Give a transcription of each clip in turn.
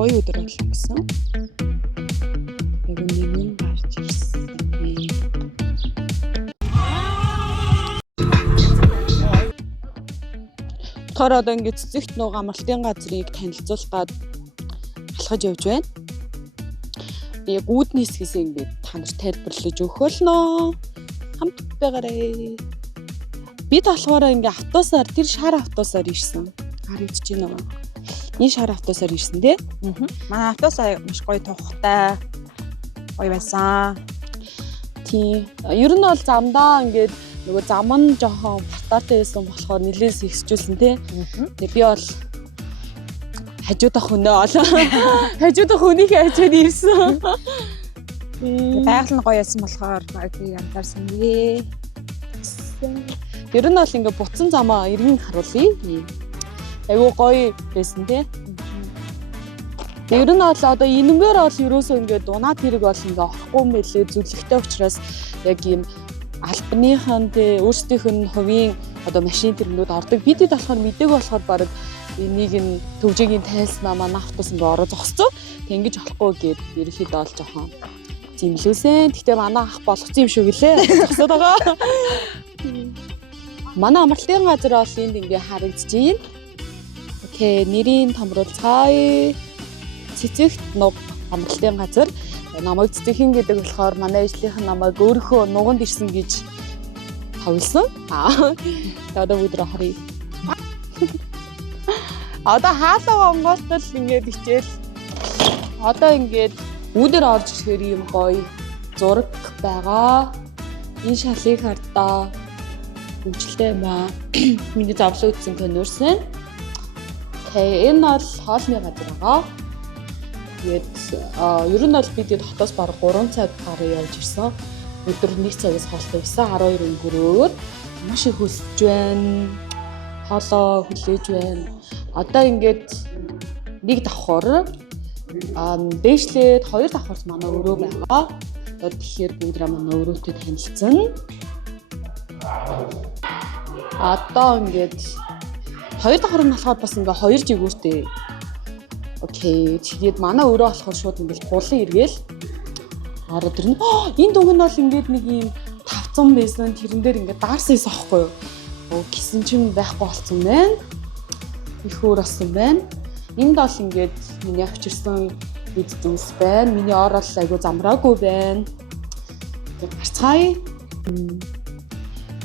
гоё өдөр боллоо гэсэн. Айгу нэгэн гарч ирсэн. Тэгэхээр одоо ингээд цэцэгт нууг амралтын газрыг танилцуулах гээд алхаж явж байна. Яг үүдний хэсгээс ингээд та нарт тайлбарлаж өгөх нөө. Хамт байгаарай. Бид болохоор ингээд автобусаар тэр шар автобусаар ирсэн. Харагдаж байна уу? Энэ шар автобусаар ирсэн тий? Манай автобус маш гоё тухтай. Гоё байсан. Тий. Ер нь бол замдаа ингээд нөгөө зам нь жоохон батартай байсан болохоор нэлээс ихсжүүлсэн тий. Тэгээ би бол хажуудах хөнөө олоо. Хажуудах хүнийхээ хажууд ирсэн. Байгаль нь гоё байсан болохоор баг янзаарсан ээ. Ер нь бол ингээд буцан замаа эргэн харуулъя. Айгу гоё байсан тий. Ер нь бол одоо энэгээр бол ерөөсөө ингээд дунаад хэрэг бол ингээд орохгүй мэлээ зүлэгтэй учраас яг ийм албаныхан тий өөрсдийнх нь хувийн одоо машин тэрнүүд ордог. Бидэд болохоор мэдээг болохоор баг энийг нь төвжээгийн тайлснаа манай автобус ингээд ороо зогсцоо. Тэг ингэж болохгүй гээд ерөөхдөө бол жоохон зэмлүүлсэн. Гэхдээ манай ах болгоцсон юм шүү гэлээ. Зогсоод байгаа. Манай амралтын газар бол энд ингээд харагдаж байна. Окей, нэрийн томруулцгаая. Цэцэгт нуг амралтын газар. Намайг цэцэгхэн гэдэг болохоор манай ижлийнхэн намайг өөрийнхөө нуганд ирсэн гэж тавилсан. Тэгээд одоо өдрөө харъя. Одоо хаалгаа онгоолтол ингээд хичээл. Одоо ингээд үүдээр орж ирэхээр юм гоё зураг байгаа. Энэ шалыг хардаа. Үжилтэй юм аа. Миний зовлон үзсэн конверсэн. Тэгээ энэ бол хоолны газар байгаа. Тэгээд ер нь бол бид хотоос бараг 3 цаг гаруй явж ирсэн. Өдөр 1 цагаас хоолтой 9-12 өнгөрөөд маш их хөсөж байна. Хоолоо хүлээж байна. Одоо ингээд нэг давхар дээшлээд 2 давхарс манай өрөө байгаа. Одоо тэгэхээр бүгд манай өрөөтэй танилцсан. Одоо ингээд 2 давхар нь болохоор бас ингээ 2 жигүүртэй. Окей. Тэгээд манай өрөө болохоор шууд ингээл гулан эргээл хараад ирнэ. Энэ дүг нь бол ингээд нэг юм тавцан байсан. Тэрэн дээр ингээд даарсан байсан аахгүй юу? Гисэн чинь байхгүй болсон байна. Их өөр болсон байна. Энд бол ингээд миний авчирсан бид зүйлс байна. Миний ор бол айгу замраагүй байна. Гарцгаая.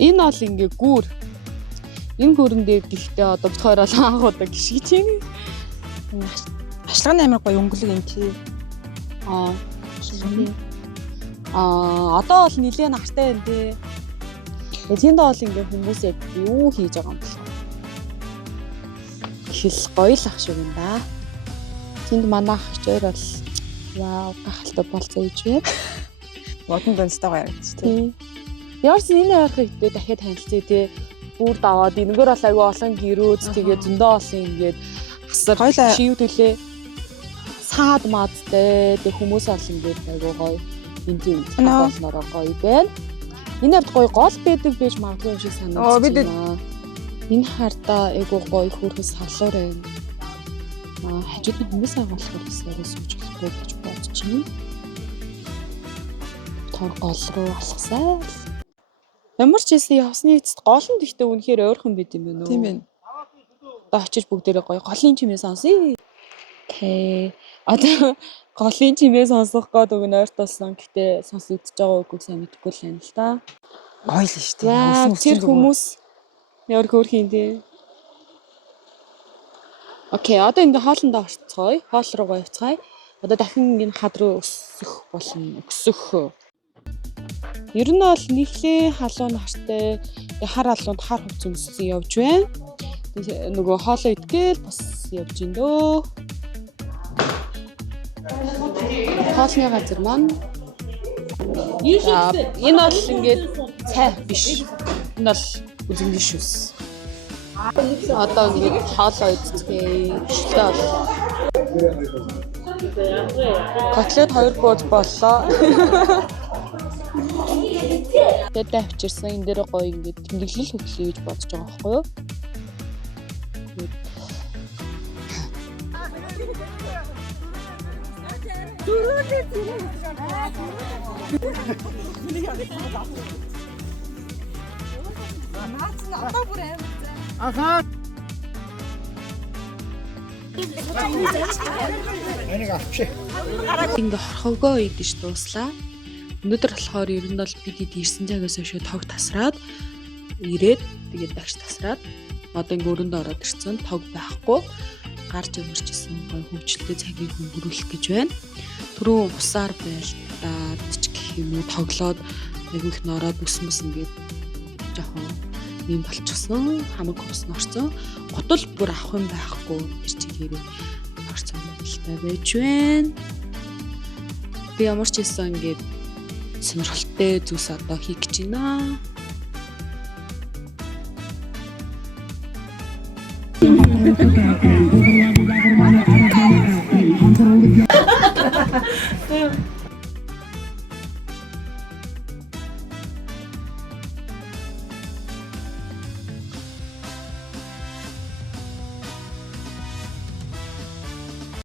Энэ бол ингээд гүр. Энэ гүрэн дээр гэхдээ одоо бид хоёр бол анх удаа гიშгэж байна. Ашлагын амар гоё өнгөлөг юм чи. Одоо бол нэлээд нартай байна тий. Тэнд бол ингээ хүмүүс яг юу хийж байгаа юм бэ? Хэл гоё л ах шиг юм да. Тэнд манайх хичээр бол вау гахалтай болцоо хийж байна. Модон донстой гоё явж тий. Яарс энэ ойрхыг дахиад танилцъя тий. Бүр даваад энэгээр бол айгүй олон гэрөөд тэгээ зөндөө олон ингээд асар шив төлөө саад маадтай тэг хүмүүс ол ингээд айгүй гоё энэ тийм болнороо гоё байна. Энэ хавьд гоё гол байдаг байж магадгүй юм шиг санагдаж байна. Энэ хартаа айгүй гоё хөрхөс салуур байна. Хажууд нь хүмүүс агуулах хэрэгсээр сууж болохгүй гэж бодож байна. Тор гол руу алхасаа. Ямар ч хэлсэн явсны эцэст гол нь гэхдээ үнэхээр ойрхон байд юм байна уу? Тийм байна. Одоо очиж бүгдээрээ гоё голын чимээ сонсъё. Окей. Одоо голын чимээ сонсох гээд үг нь ойртолсон. Гэхдээ сонсогдож байгаа үгүй сайн мэдэхгүй л байна л та. Гоё л шүү дээ. Тэр хүмүүс ямар хөөрхийн дээ. Окей, одоо ингээ хоолндоо орцгоё. Хоол руугаа явцгаая. Одоо дахин энэ хад руу өсөх болно. Өсөх. Ер нь бол нийлээ халуун хартай хар халуунд хар хувц өмссөн явж байна. Нөгөө хоолоо идгээл бас явж ин дөө. Хоолны газар маань энэ бол ингээд цай биш. Энэ бол үзэнгэн шүүс. Одоо ингээд хоолоо идцгээе. Шүлээ бол. Котлет 2 бууз боллоо. Тэгээд авчирсан энэ дээр гоё ингээд тэмдэглэл хөглөе гэж бодож байгаа байхгүй юу? Ахаа. Энийг авчи. Ингээ хорхогоо идэж дууслаа. Өнөөдөр болохоор ер нь бол бид ирсэн цагаас хойш тог тасраад ирээд тэгээд багш тасраад одоо ингээ өрөндөө ороод ирсэн. Тог байхгүй гарч өмөрч исэн гой хөвчлөлтэй цагийг өнгөрүүлэх гэж байна. Түрүү усаар байлдаад ч гэх юм уу тоглоод айгүйх нороод бүсмэс ингээд жоохон юм болчихсон. Хамаг хөвсөн орсон. Готол бүр авах юм байхгүй тэр чигээрээ орсон байлтай байж байна. Би ямар ч хэлсэн ингээд сонирхолтой зүйлс одоо хийх гэж байна.